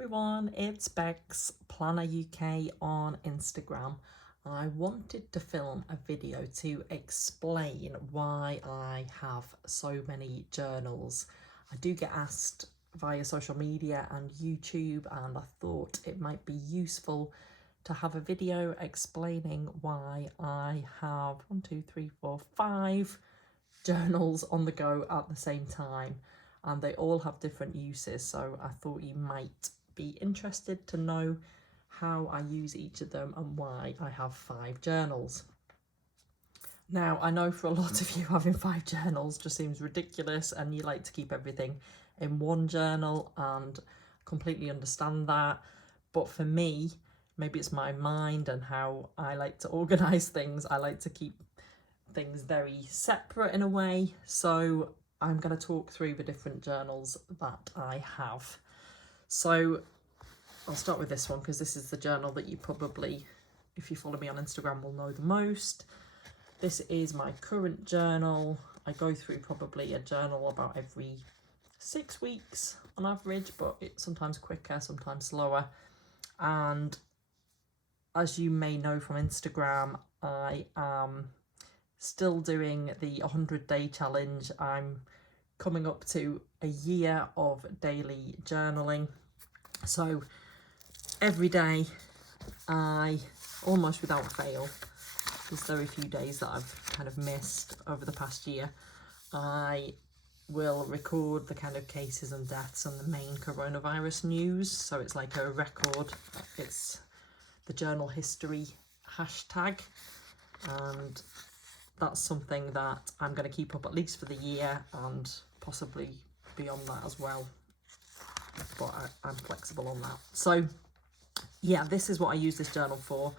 everyone, it's Bex, Planner UK on Instagram. I wanted to film a video to explain why I have so many journals. I do get asked via social media and YouTube, and I thought it might be useful to have a video explaining why I have 5 journals on the go at the same time, and they all have different uses, so I thought you might be interested to know how I use each of them and why I have 5 journals. Now, I know for a lot of you having 5 journals just seems ridiculous and you like to keep everything in one journal, and completely understand that, but for me, maybe it's my mind and how I like to organise things. I like to keep things very separate in a way, so I'm going to talk through the different journals that I have. So I'll start with this one because this is the journal that you probably, if you follow me on Instagram, will know the most. This is my current journal. I go through probably a journal about every 6 weeks on average, but it's sometimes quicker, sometimes slower. And as you may know from Instagram, I am still doing the 100-day challenge. I'm coming up to a year of daily journaling. So every day, I almost without fail, there's very few days that I've kind of missed over the past year, I will record the kind of cases and deaths and the main coronavirus news. So it's like a record. It's the journal history hashtag, and that's something that I'm going to keep up at least for the year and possibly beyond that as well, but I'm flexible on that. So yeah, this is what I use this journal for.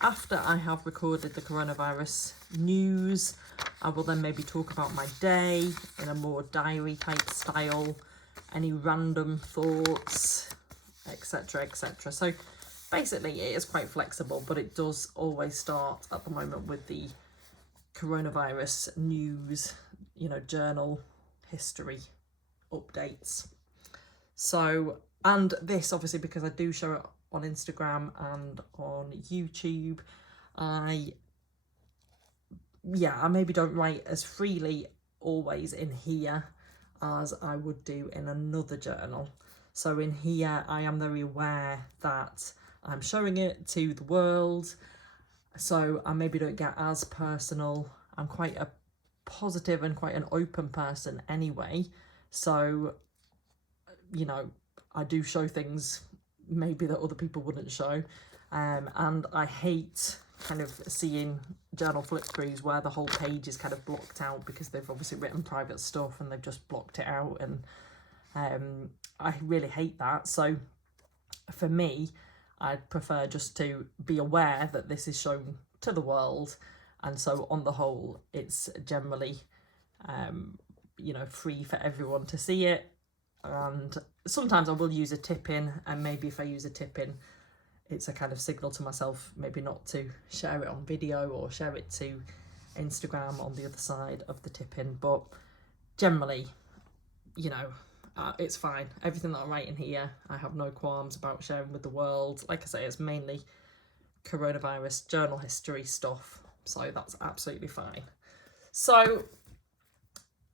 After I have recorded the coronavirus news, I will then maybe talk about my day in a more diary type style, any random thoughts, etc, etc. So basically it is quite flexible, but it does always start at the moment with the coronavirus news, journal history updates. So, and this obviously, because I do show it on Instagram and on YouTube, I maybe don't write as freely always in here as I would do in another journal. So in here I am very aware that I'm showing it to the world, so I maybe don't get as personal. I'm quite a positive and quite an open person anyway, so I do show things maybe that other people wouldn't show, and I hate kind of seeing journal flip throughs where the whole page is kind of blocked out because they've obviously written private stuff and they've just blocked it out, and I really hate that. So for me, I'd prefer just to be aware that this is shown to the world, and so on the whole it's generally free for everyone to see it. And sometimes I will use a tip in, and maybe if I use a tip in, it's a kind of signal to myself maybe not to share it on video or share it to Instagram on the other side of the tip in. But generally, it's fine. Everything that I write in here, I have no qualms about sharing with the world. Like I say, it's mainly coronavirus journal history stuff, so that's absolutely fine. So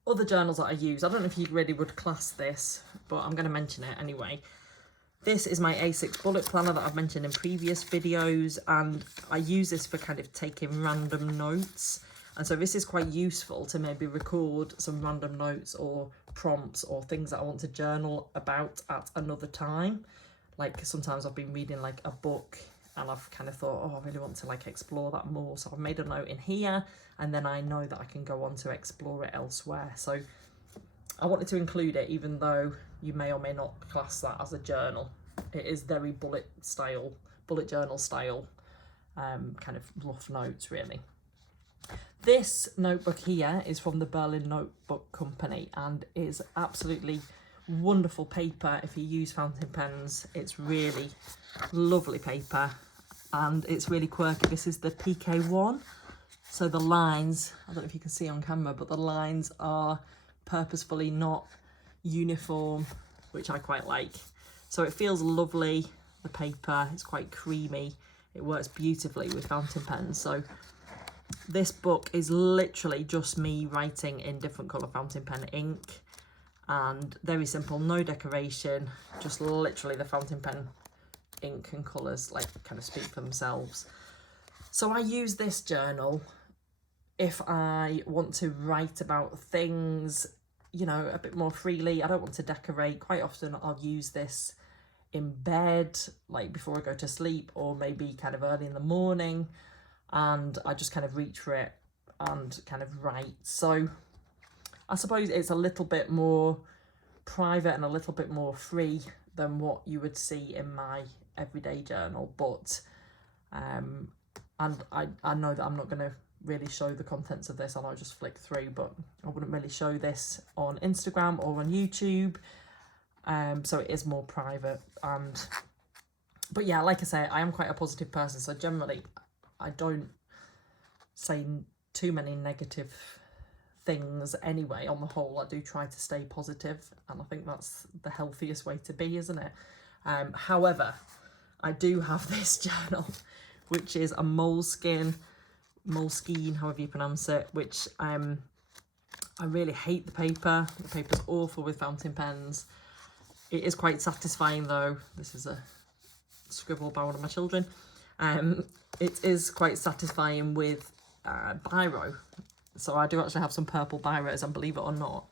other journals that I use, I don't know if you really would class this, but I'm going to mention it anyway. This is my A6 bullet planner that I've mentioned in previous videos, and I use this for kind of taking random notes. And so this is quite useful to maybe record some random notes or prompts or things that I want to journal about at another time. Like sometimes I've been reading like a book and I've kind of thought, oh, I really want to like explore that more. So I've made a note in here, and then I know that I can go on to explore it elsewhere. So I wanted to include it, even though you may or may not class that as a journal. It is very bullet journal style, kind of rough notes really. This notebook here is from the Berlin Notebook Company and is absolutely wonderful paper. If you use fountain pens, it's really lovely paper and it's really quirky. This is the PK1. So the lines, I don't know if you can see on camera, but the lines are purposefully not uniform, which I quite like. So it feels lovely, the paper, it's quite creamy. It works beautifully with fountain pens. So this book is literally just me writing in different colour fountain pen ink, and very simple, no decoration, just literally the fountain pen ink and colours like kind of speak for themselves. So I use this journal if I want to write about things, you know, a bit more freely. I don't want to decorate. Quite often I'll use this in bed, like before I go to sleep, or maybe kind of early in the morning, and I just kind of reach for it and kind of write. So I suppose it's a little bit more private and a little bit more free than what you would see in my everyday journal, but and I know that I'm not going to really show the contents of this, and I'll just flick through, but I wouldn't really show this on Instagram or on YouTube, so it is more private. But yeah, like I say, I am quite a positive person, so generally I don't say too many negative things anyway. On the whole, I do try to stay positive, and I think that's the healthiest way to be, isn't it? However, I do have this journal, which is a Moleskine, however you pronounce it, which I really hate the paper. The paper's awful with fountain pens. It is quite satisfying though. This is a scribble by one of my children. It is quite satisfying with biro. So I do actually have some purple biros, and believe it or not,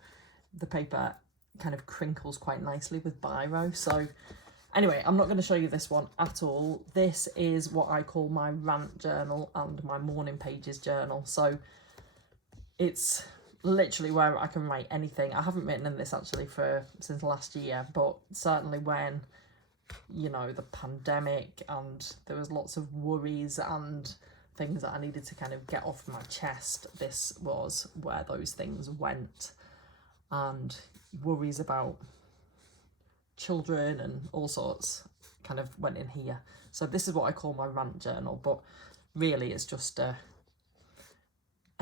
the paper kind of crinkles quite nicely with biro. So anyway, I'm not going to show you this one at all. This is what I call my rant journal and my morning pages journal. So it's literally where I can write anything. I haven't written in this actually since last year, but certainly when, you know, the pandemic and there was lots of worries and things that I needed to kind of get off my chest, this was where those things went. And worries about children and all sorts kind of went in here. So this is what I call my rant journal, but really it's just a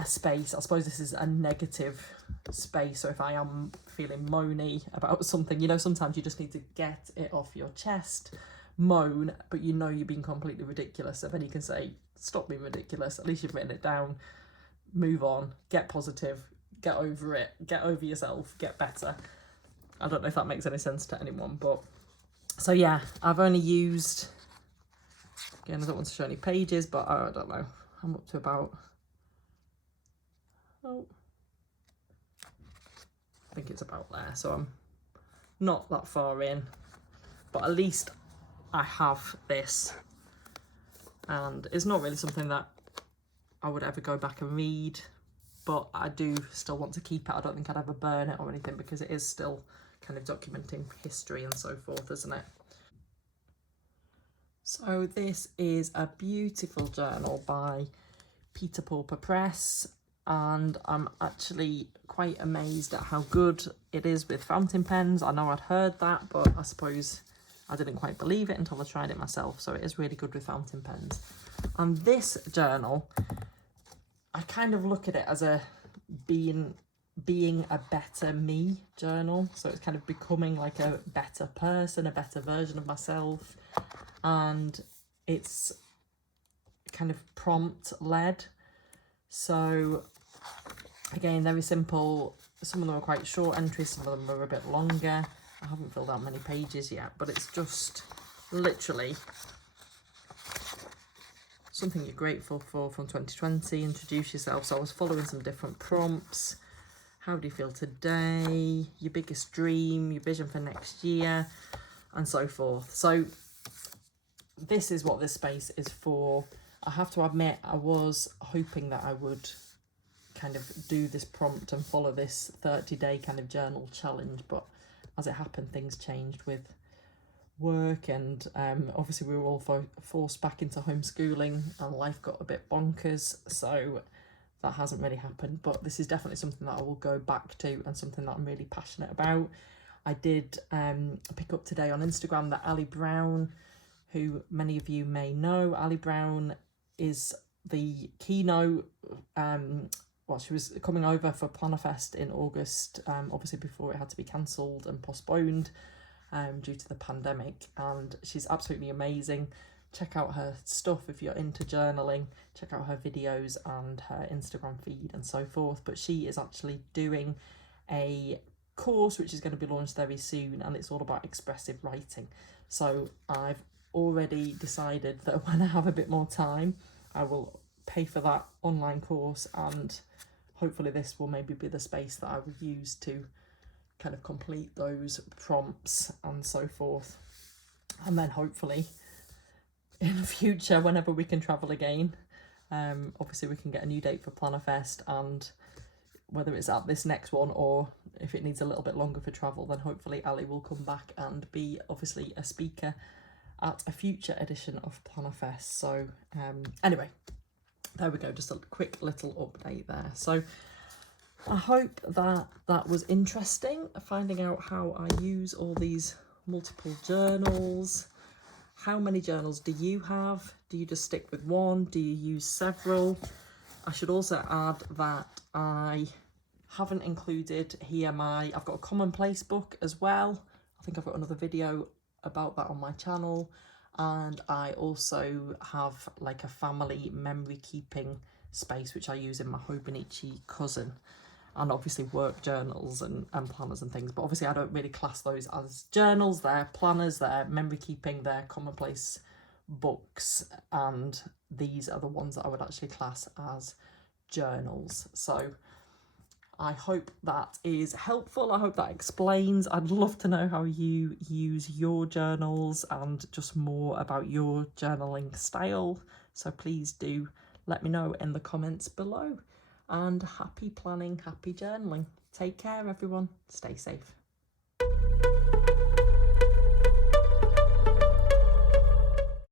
space. I suppose this is a negative space. So if I am feeling moany about something, you know, sometimes you just need to get it off your chest, moan, but you know you're being completely ridiculous. So then you can say, stop being ridiculous. At least you've written it down, move on, get positive, get over it, get over yourself, get better. I don't know if that makes any sense to anyone, but so yeah, I've only used, again, I don't want to show any pages, but I don't know, I'm up to about, I think it's about there, so I'm not that far in, but at least I have this, and it's not really something that I would ever go back and read, but I do still want to keep it. I don't think I'd ever burn it or anything, because it is still kind of documenting history and so forth, isn't it? So this is a beautiful journal by Peter Pauper Press, and I'm actually quite amazed at how good it is with fountain pens. I know I'd heard that, but I suppose I didn't quite believe it until I tried it myself. So it is really good with fountain pens. And this journal, I kind of look at it as a being a better me journal. So it's kind of becoming like a better person, a better version of myself. And it's kind of prompt led. So again, very simple. Some of them are quite short entries, some of them are a bit longer. I haven't filled out many pages yet, but it's just literally something you're grateful for from 2020. Introduce yourself. So I was following some different prompts. How do you feel today? Your biggest dream, your vision for next year, and so forth. So this is what this space is for. I have to admit, I was hoping that I would kind of do this prompt and follow this 30-day kind of journal challenge, but as it happened, things changed with work, and obviously we were all forced back into homeschooling, and life got a bit bonkers, so that hasn't really happened. But this is definitely something that I will go back to, and something that I'm really passionate about. I did pick up today on Instagram that Ali Brown, who many of you may know, Ali Brown is the keynote. She was coming over for Planner Fest in August, obviously before it had to be cancelled and postponed. due to the pandemic, and she's absolutely amazing. Check out her stuff if you're into journaling. Check out her videos and her Instagram feed and so forth. But she is actually doing a course which is going to be launched very soon, and it's all about expressive writing. So I've already decided that when I have a bit more time, I will pay for that online course, and hopefully this will maybe be the space that I will use to kind of complete those prompts and so forth. And then hopefully in the future, whenever we can travel again, obviously we can get a new date for Planner Fest, and whether it's at this next one or if it needs a little bit longer for travel, then hopefully Ali will come back and be obviously a speaker at a future edition of Planner Fest. So anyway, there we go, just a quick little update there. So I hope that that was interesting, finding out how I use all these multiple journals. How many journals do you have? Do you just stick with one? Do you use several? I should also add that I haven't included here I've got a commonplace book as well. I think I've got another video about that on my channel. And I also have like a family memory keeping space, which I use in my Hobonichi cousin. And obviously work journals and planners and things, but obviously I don't really class those as journals. They're planners, they're memory keeping, they're commonplace books, and these are the ones that I would actually class as journals. So I hope that is helpful. I hope that explains. I'd love to know how you use your journals and just more about your journaling style. So please do let me know in the comments below. And happy planning, happy journaling. Take care, everyone. Stay safe.